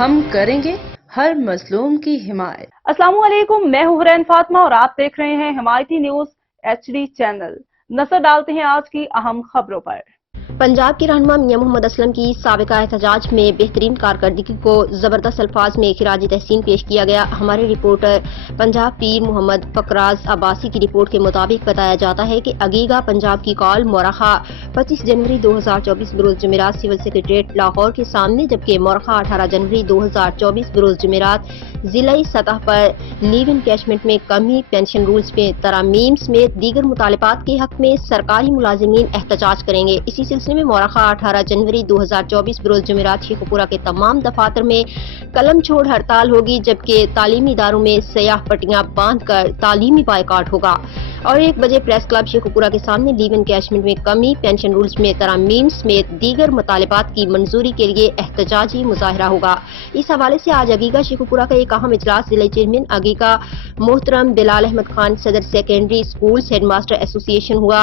ہم کریں گے ہر مظلوم کی حمایت۔ السلام علیکم، میں ہوں حرین فاطمہ اور آپ دیکھ رہے ہیں حمایتی نیوز HD چینل۔ نظر ڈالتے ہیں آج کی اہم خبروں پر۔ پنجاب کے رہنما میاں محمد اسلم کی سابقہ احتجاج میں بہترین کارکردگی کو زبردست الفاظ میں خراج تحسین پیش کیا گیا۔ ہمارے رپورٹر پنجاب پیر محمد فقراز عباسی کی رپورٹ کے مطابق بتایا جاتا ہے کہ عگیگا پنجاب کی کال مورخہ 25 جنوری 2024 بروز جمعرات سول سیکریٹریٹ لاہور کے سامنے، جبکہ مورخہ 18 جنوری 2024 بروز جمعرات ضلعی سطح پر لیو انکیشمنٹ میں کمی، پینشن رولز میں ترامیم سمیت دیگر مطالبات کے حق میں سرکاری ملازمین احتجاج کریں گے۔ اسی سلسلے میں مورخہ 18 جنوری 2024 بروز جمعرات شیخو پورہ کے تمام دفاتر میں قلم چھوڑ ہڑتال ہوگی، جبکہ تعلیمی اداروں میں سیاہ پٹیاں باندھ کر تعلیمی بائیکاٹ ہوگا، اور 1 بجے پریس کلب شیخو پورہ کے سامنے لیو انکیشمنٹ میں کمی، پینشن رولز میں ترامیم سمیت دیگر مطالبات کی منظوری کے لیے احتجاجی مظاہرہ ہوگا۔ اس حوالے سے آج عگیگا شیخو پورہ کا ایک اہم اجلاس ضلع چیئرمین عگیگا محترم بلال احمد خان، صدر سیکنڈری اسکولز ہیڈ ماسٹر ایسوسی ایشن ہوا۔